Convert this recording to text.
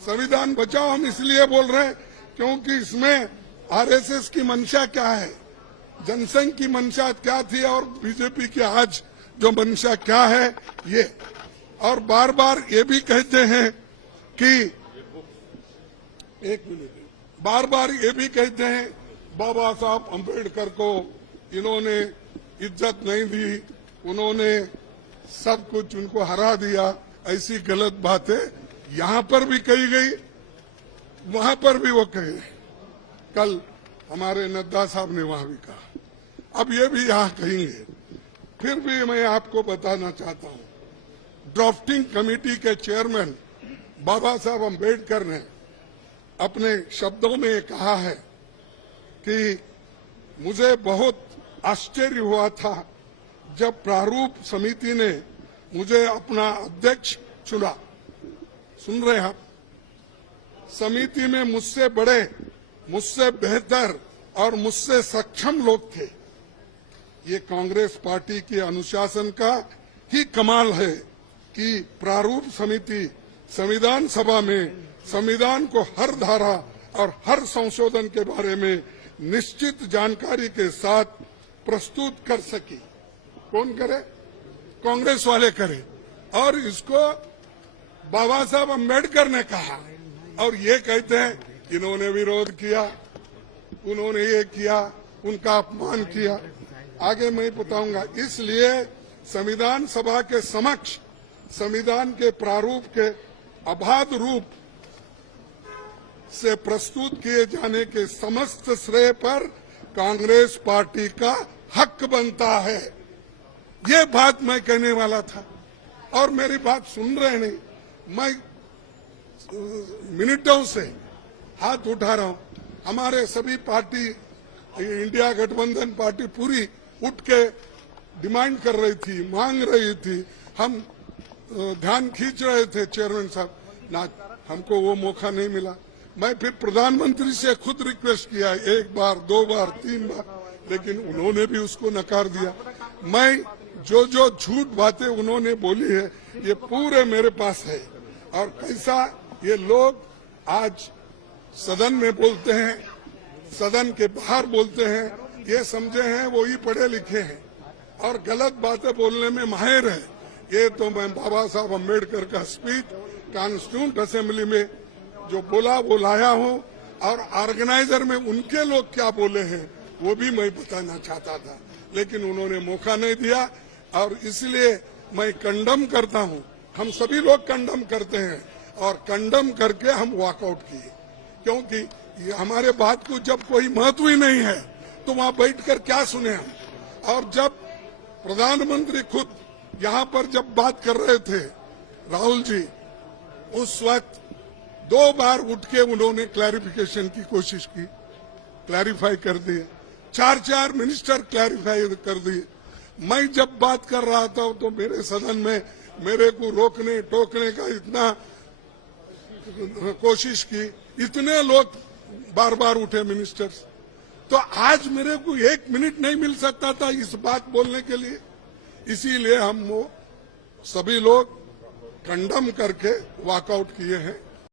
संविधान बचाओ हम इसलिए बोल रहे हैं क्योंकि इसमें आरएसएस की मंशा क्या है, जनसंघ की मंशा क्या थी और बीजेपी की आज जो मंशा क्या है ये। और बार बार ये भी कहते हैं कि बार बार ये भी कहते हैं बाबा साहब अम्बेडकर को इन्होंने इज्जत नहीं दी, उन्होंने सब कुछ उनको हरा दिया। ऐसी गलत बातें यहाँ पर भी कही गई, वहां पर भी वो कहे। कल हमारे नड्डा साहब ने वहां भी कहा, अब ये भी यहाँ कहेंगे। फिर भी मैं आपको बताना चाहता हूँ, ड्राफ्टिंग कमेटी के चेयरमैन बाबा साहब अम्बेडकर ने अपने शब्दों में कहा है कि मुझे बहुत आश्चर्य हुआ था जब प्रारूप समिति ने मुझे अपना अध्यक्ष चुना। सुन रहे हैं आप? समिति में मुझसे बड़े, मुझसे बेहतर और मुझसे सक्षम लोग थे। ये कांग्रेस पार्टी के अनुशासन का ही कमाल है कि प्रारूप समिति संविधान सभा में संविधान को हर धारा और हर संशोधन के बारे में निश्चित जानकारी के साथ प्रस्तुत कर सकी। कौन करे? कांग्रेस वाले करे। और इसको बाबा साहब अम्बेडकर ने कहा और ये कहते हैं इन्होंने विरोध किया, उन्होंने ये किया, उनका अपमान किया। आगे मैं बताऊंगा। इसलिए संविधान सभा के समक्ष संविधान के प्रारूप के अबाध रूप से प्रस्तुत किए जाने के समस्त श्रेय पर कांग्रेस पार्टी का हक बनता है। ये बात मैं कहने वाला था और मेरी बात सुन रहे नहीं। मैं मिनटों से हाथ उठा रहा हूं। हमारे सभी पार्टी, इंडिया गठबंधन पार्टी पूरी उठ के डिमांड कर रही थी, मांग रही थी। हम ध्यान खींच रहे थे चेयरमैन साहब, ना हमको वो मौका नहीं मिला। मैं फिर प्रधानमंत्री से खुद रिक्वेस्ट किया, एक बार, दो बार, तीन बार, लेकिन उन्होंने भी उसको नकार दिया। मैं जो जो झूठ बातें उन्होंने बोली है ये पूरे मेरे पास है। और कैसा ये लोग आज सदन में बोलते हैं, सदन के बाहर बोलते हैं, ये समझे हैं वो ही पढ़े लिखे हैं और गलत बातें बोलने में माहिर है। ये तो मैं बाबा साहब अम्बेडकर का स्पीच कॉन्स्टिट्यूंट असेंबली में जो बोला वो लाया हूं और ऑर्गेनाइजर में उनके लोग क्या बोले हैं वो भी मैं बताना चाहता था, लेकिन उन्होंने मौका नहीं दिया। और इसलिए मैं कंडम करता हूं, हम सभी लोग कंडम करते हैं और कंडम करके हम वॉकआउट किए, क्योंकि हमारे बात को जब कोई महत्व ही नहीं है तो वहां बैठकर क्या सुने हम। और जब प्रधानमंत्री खुद यहाँ पर जब बात कर रहे थे राहुल जी, उस वक्त 2 बार उठ के उन्होंने क्लैरिफिकेशन की कोशिश की, क्लैरिफाई कर दिए। 4 मिनिस्टर क्लैरिफाई कर दिए। मैं जब बात कर रहा था तो मेरे सदन में मेरे को रोकने टोकने का इतना कोशिश की, इतने लोग बार बार उठे मिनिस्टर्स। तो आज मेरे को 1 मिनट नहीं मिल सकता था इस बात बोलने के लिए। इसीलिए हम वो सभी लोग कंडम करके वॉकआउट किए हैं।